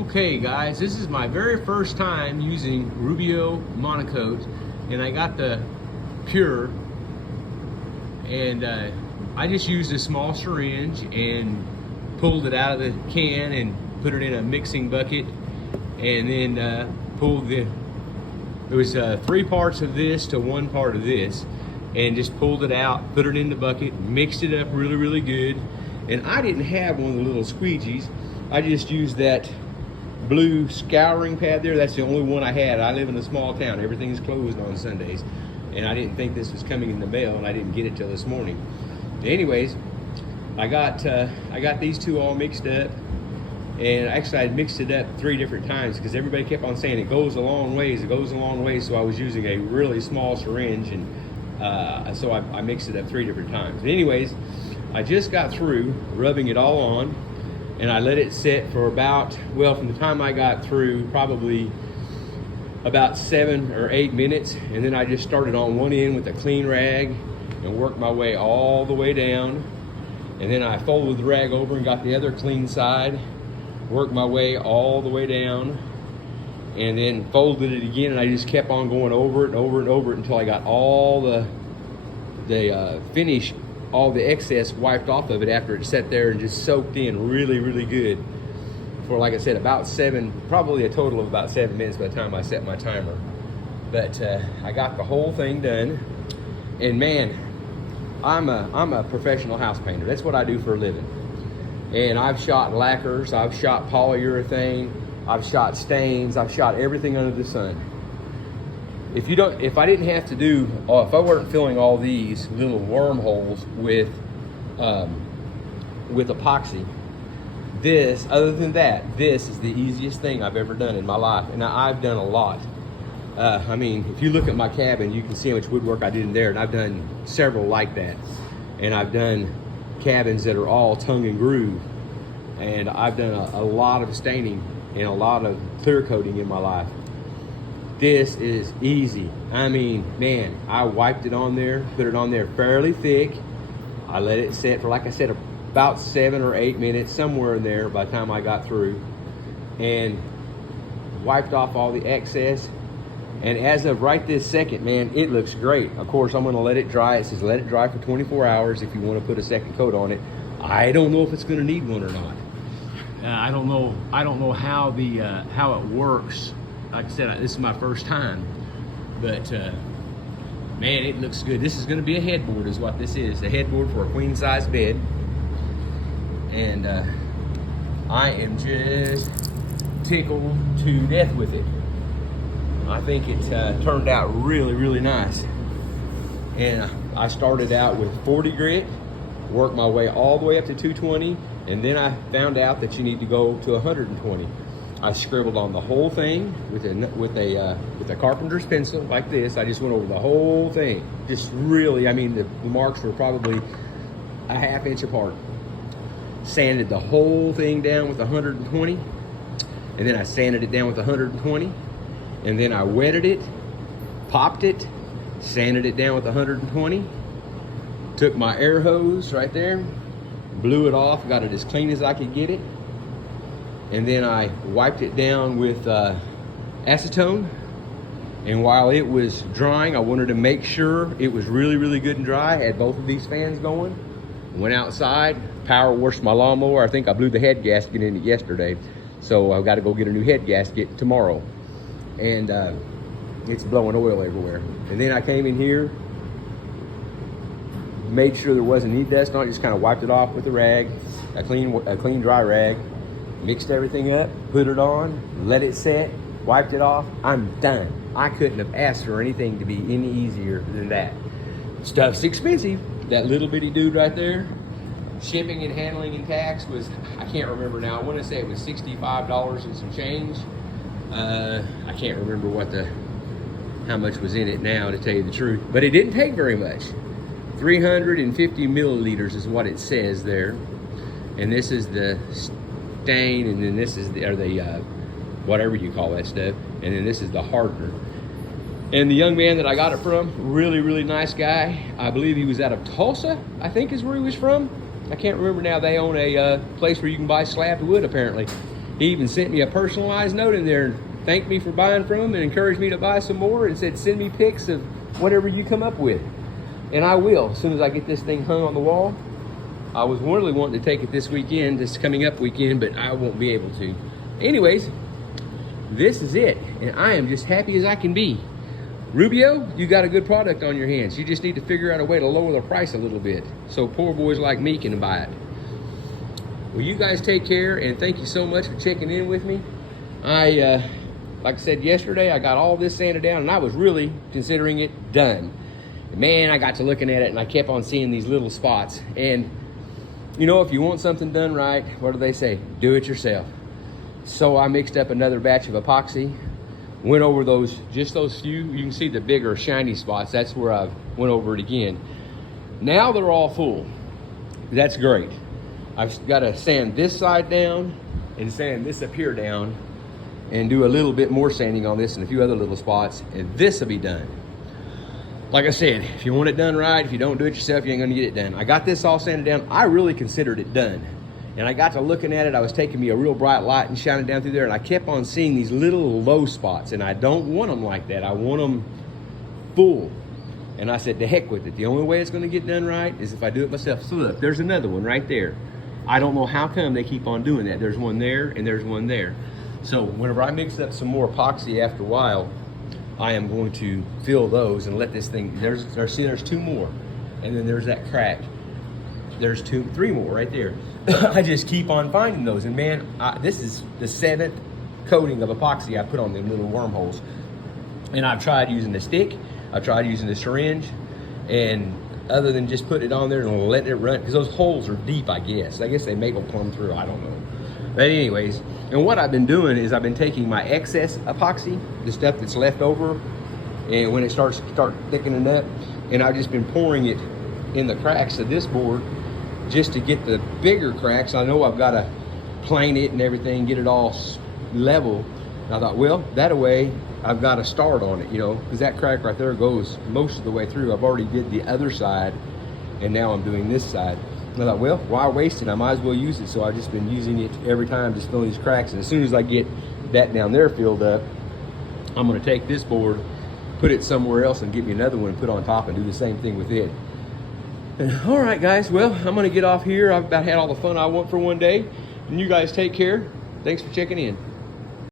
Okay guys, this is my very first time using Rubio Monaco, and I got the Pure, and I just used a small syringe and pulled it out of the can and put it in a mixing bucket, and then pulled there was 3 parts of this to 1 part of this, and just pulled it out, put it in the bucket, mixed it up really good. And I didn't have one of the little squeegees. I just used that blue scouring pad there. That's the only one I had. I live in a small town. Everything's closed on Sundays, and I didn't think this was coming in the mail, and I didn't get it till this morning. Anyways, I got these two all mixed up, and actually I mixed it up 3 different times because everybody kept on saying it goes a long ways, it goes a long ways. So I was using a really small syringe, and so I mixed it up 3 different times. But anyways, I just got through rubbing it all on, and I let it sit for about, well, from the time I got through, probably about 7 or 8 minutes. And then I just started on one end with a clean rag and worked my way all the way down. And then I folded the rag over and got the other clean side, worked my way all the way down, and then folded it again. And I just kept on going over it and over and over it until I got all the finish, all the excess wiped off of it after it sat there and just soaked in really good for, like I said, about 7, probably a total of about 7 minutes by the time I set my timer. But I got the whole thing done, and man, I'm a professional house painter. That's what I do for a living. And I've shot lacquers, I've shot polyurethane, I've shot stains, I've shot everything under the sun. If I didn't have to do, or if I weren't filling all these little wormholes with epoxy, this, other than that, this is the easiest thing I've ever done in my life. And I've done a lot. I mean, if you look at my cabin, you can see how much woodwork I did in there, and I've done several like that. And I've done cabins that are all tongue and groove. And I've done a lot of staining and a lot of clear coating in my life. This is easy. I mean, man, I wiped it on there, put it on there fairly thick. I let it sit for, like I said, about 7 or 8 minutes, somewhere in there by the time I got through, and wiped off all the excess. And as of right this second, man, it looks great. Of course, I'm gonna let it dry. It says let it dry for 24 hours if you wanna put a second coat on it. I don't know if it's gonna need one or not. I don't know how it works. Like I said, this is my first time, but man, it looks good. This is going to be a headboard, is what this is. A headboard for a queen size bed, and I am just tickled to death with it. I think it turned out really nice. And I started out with 40 grit, worked my way all the way up to 220, and then I found out that you need to go to 120. I scribbled on the whole thing with a carpenter's pencil like this. I just went over the whole thing. Just really, I mean, the marks were probably a ½ inch apart. Sanded the whole thing down with 120, and then I sanded it down with 120, and then I wetted it, popped it, sanded it down with 120. Took my air hose right there, blew it off, got it as clean as I could get it. And then I wiped it down with acetone. And while it was drying, I wanted to make sure it was really good and dry. I had both of these fans going. Went outside, power washed my lawnmower. I think I blew the head gasket in it yesterday. So I've got to go get a new head gasket tomorrow. And it's blowing oil everywhere. And then I came in here, made sure there wasn't any dust on it, just kind of wiped it off with a rag, a clean dry rag. Mixed everything up, put it on, let it set, wiped it off. I'm done. I couldn't have asked for anything to be any easier than that. Stuff's expensive. That little bitty dude right there, shipping and handling and tax was, I can't remember now. I want to say it was $65 and some change. I can't remember how much was in it now, to tell you the truth. But it didn't take very much. 350 milliliters is what it says there. And this is the stain, and then this is the whatever you call that stuff, and then this is the hardener. And the young man that I got it from, really nice guy. I believe he was out of Tulsa, I think is where he was from. I can't remember now. They own a place where you can buy slabbed wood apparently, He even sent me a personalized note in there and thanked me for buying from him and encouraged me to buy some more and said, send me pics of whatever you come up with. And I will, as soon as I get this thing hung on the wall. I was really wanting to take it this weekend, this coming up weekend, but I won't be able to. Anyways, this is it. And I am just happy as I can be. Rubio, you got a good product on your hands. You just need to figure out a way to lower the price a little bit so poor boys like me can buy it. Well, you guys take care, and thank you so much for checking in with me. Like I said yesterday, I got all this sanded down, and I was really considering it done. And man, I got to looking at it, and I kept on seeing these little spots. And you know, if you want something done right, what do they say? Do it yourself. So I mixed up another batch of epoxy, went over just those few. You can see the bigger shiny spots. That's where I went over it again. Now they're all full. That's great. I've got to sand this side down and sand this up here down and do a little bit more sanding on this and a few other little spots, and this will be done. Like I said, if you want it done right, if you don't do it yourself, you ain't gonna get it done. I got this all sanded down. I really considered it done. And I got to looking at it, I was taking me a real bright light and shining down through there, and I kept on seeing these little low spots, and I don't want them like that. I want them full. And I said, to heck with it. The only way it's gonna get done right is if I do it myself. So look, there's another one right there. I don't know how come they keep on doing that. There's one there and there's one there. So whenever I mix up some more epoxy after a while, I am going to fill those and let this thing, see, there's two more. And then there's that crack. There's three more right there. I just keep on finding those. And man, this is the 7th coating of epoxy I put on them little wormholes. And I've tried using the stick, I've tried using the syringe, and other than just putting it on there and letting it run, because those holes are deep, I guess. I guess they make them plumb through, I don't know. But anyways, and what I've been doing is I've been taking my excess epoxy, the stuff that's left over, and when it starts thickening up, and I've just been pouring it in the cracks of this board just to get the bigger cracks. I know I've got to plane it and everything, get it all level. And I thought, well, that way I've got to start on it, you know, because that crack right there goes most of the way through. I've already did the other side, and now I'm doing this side. And I thought, well, why waste it? I might as well use it. So I've just been using it every time, just filling these cracks. And as soon as I get that down there filled up, I'm going to take this board, put it somewhere else, and get me another one and put on top and do the same thing with it. And, all right, guys. Well, I'm going to get off here. I've about had all the fun I want for one day. And you guys take care. Thanks for checking in.